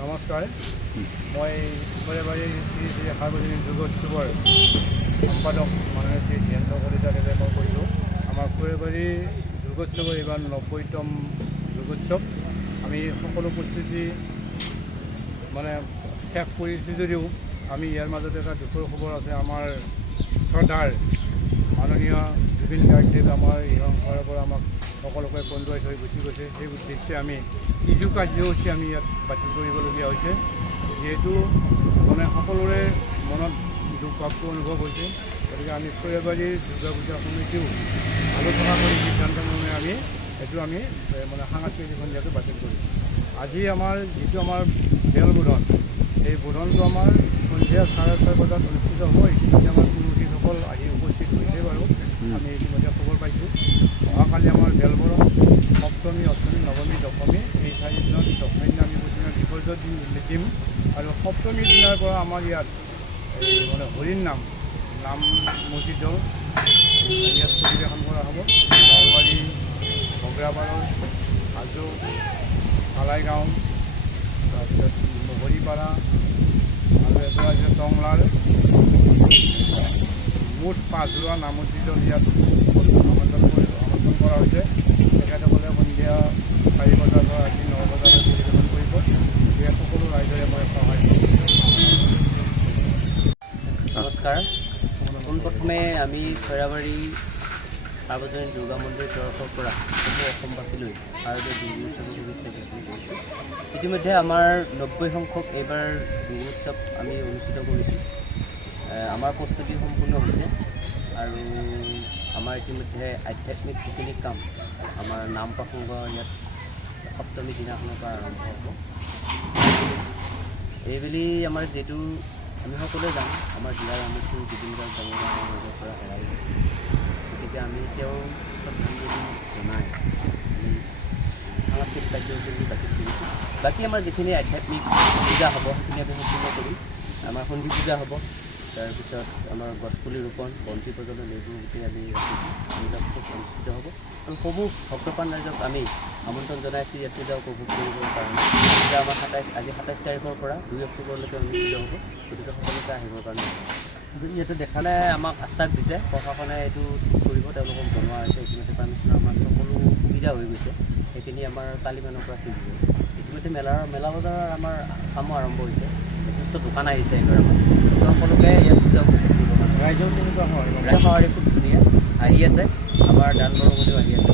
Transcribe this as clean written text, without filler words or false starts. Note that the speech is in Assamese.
নমস্কাৰ, মই কোৰেবাৰীৰ শ্ৰী শ্ৰী সাৰ্বজনীন দুৰ্গোৎসৱৰ সম্পাদক মাননীয় শ্ৰী জয়ন্ত কলিতাদেৱে মই কৈছোঁ। আমাৰ কোৰেবাৰীৰ দুৰ্গোৎসৱৰ এইবাৰ 90তম দুৰ্গোৎসৱ। আমি সকলো প্ৰস্তুতি শেষ কৰিছোঁ যদিও আমি ইয়াৰ মাজতে এটা দুখৰ খবৰ আছে। আমাৰ শ্ৰদ্ধাৰ মাননীয় জুবিন গাৰ্গদেৱ আমাৰ এই সংসাৰৰ পৰা আমাক সকলোকে কন্দুৱাই থৈ গুচি গৈছে। সেই উদ্দেশ্যে আমি কিছু কাৰ্যসূচী আমি ইয়াত বাতিল কৰিবলগীয়া হৈছে, যিহেতু সকলোৰে মনত দুখ ভাৱটো অনুভৱ হৈছে। গতিকে আমি কোৰেবাৰীৰ দুৰ্গা পূজা সমিতিও আলোচনা কৰি সিদ্ধান্ত মৰ্মে আমি সাংস্কৃতিক সন্ধিয়াটো বাতিল কৰিছোঁ। আজি আমাৰ যিটো আমাৰ বেল বোধন, এই বোধনটো আমাৰ সন্ধিয়া 6:30 বজাত অনুষ্ঠিত হ'ব। ইতিমধ্যে আমাৰ পুৰোহিতসকল আহি উপস্থিত হৈছে বাৰু, আমি ইতিমধ্যে খবৰ পাইছোঁ। অহাকালি আমাৰ বেল বোধন, সপ্তমী, অষ্টমী, নৱমী, দশমী, এই 4 দিনত দশমী দিনা আমি প্ৰতিদিনা বিসৰ্জন দিম আৰু সপ্তমীৰ দিনাৰ পৰা আমাৰ ইয়াত এই হৰিৰ নাম মছজিদ ইয়াত পৰিৱেশন কৰা হ'ব। নলবাৰী, বগ্ৰাপাৰৰ, হাজো, আলাইগাঁও, তাৰপিছত হৰিপাৰা আৰু এটা আছে টংলাৰ, মুঠ 5যোৰা নাম মছজিদত ইয়াত আমন্ত্ৰণ কৰা হৈছে। তেখেতসকলে সন্ধিয়া 4 বজাৰ পৰা ৰাতি 9 বজালৈ পৰিৱেশন কৰিব। গতিকে সকলো ৰাইজৰে মই সহায় কৰিম। নমস্কাৰ। পোনপ্ৰথমে আমি খৈৰাবাৰী সাৰ্বজনীন দুৰ্গা মন্দিৰ তৰফৰ পৰা সকলো অসমবাসীলৈ শাৰদীয় দুৰ্গোৎসৱৰ শুভেচ্ছা জ্ঞাপন কৰিছোঁ। ইতিমধ্যে আমাৰ 90 সংখ্যক এইবাৰ দুৰ্গোৎসৱ আমি অনুষ্ঠিত কৰিছোঁ। আমাৰ প্ৰস্তুতি সম্পূৰ্ণ হৈছে আৰু আমাৰ ইতিমধ্যে আধ্যাত্মিক যিখিনি কাম, আমাৰ নাম প্ৰসংগ ইয়াত সপ্তমী দিনাখনৰ পৰা আৰম্ভ হ'ব। এইবুলি আমাৰ যিহেতু আমি সকলোৱে জানো, আমাৰ জিলাৰ আমৃত্যু জুবিন গাৰ্গ ডাঙৰীয়া আমাৰ মাজৰ পৰা হেৰাই গ'ল। গতিকে আমি তেওঁৰ শ্ৰদ্ধাঞ্জলি জনাই আমি সাংস্কৃতিক কাৰ্যসূচী বাতিল কৰিছোঁ। বাকী আমাৰ যিখিনি আধ্যাত্মিক পূজা হ'ব সেইখিনি আমি সম্পূৰ্ণ কৰিম। আমাৰ সন্ধি পূজা হ'ব, তাৰপিছত আমাৰ গছপুলি ৰোপণ, বন্তি প্ৰজ্বলন, এইবোৰ গোটেই আমি ৰাখিছোঁ। এইবিলাক খুব অনুষ্ঠিত হ'ব আৰু সমূহ ভক্তপ্ৰাণ ৰাইজক আমি আমন্ত্ৰণ জনাইছোঁ ইয়াত পূজা উপভোগ কৰিবৰ কাৰণে। পূজা আমাৰ আজি 27 তাৰিখৰ পৰা 2 অক্টোবৰলৈকে অনুষ্ঠিত হ'ব। গতিকে সকলোকে আহিবৰ কাৰণে ইয়াতে দেখালে আমাক আশ্বাস দিছে, প্ৰশাসনে এইটো ঠিক কৰিব, তেওঁলোকক জনোৱা হৈছে। ইতিমধ্যে পাৰ্মিশ্যনৰ আমাৰ সকলো সুবিধা হৈ গৈছে। সেইখিনি আমাৰ কালিমানৰ পৰা ঠিক হ'ব। ইতিমধ্যে মেলা বজাৰৰ আমাৰ কামো আৰম্ভ হৈছে, যথেষ্ট দোকান আহিছে এইবাৰ আমাৰ। সকলোকে ইয়াত পূজা উপভোগ কৰিব কাৰণে ৰাইজৰ কেনেকুৱা হয়? ৰাইজৰ সঁহাৰি খুব ধুনীয়া আহি আছে। আমাৰ দান বৰঙণিও আহি আছে।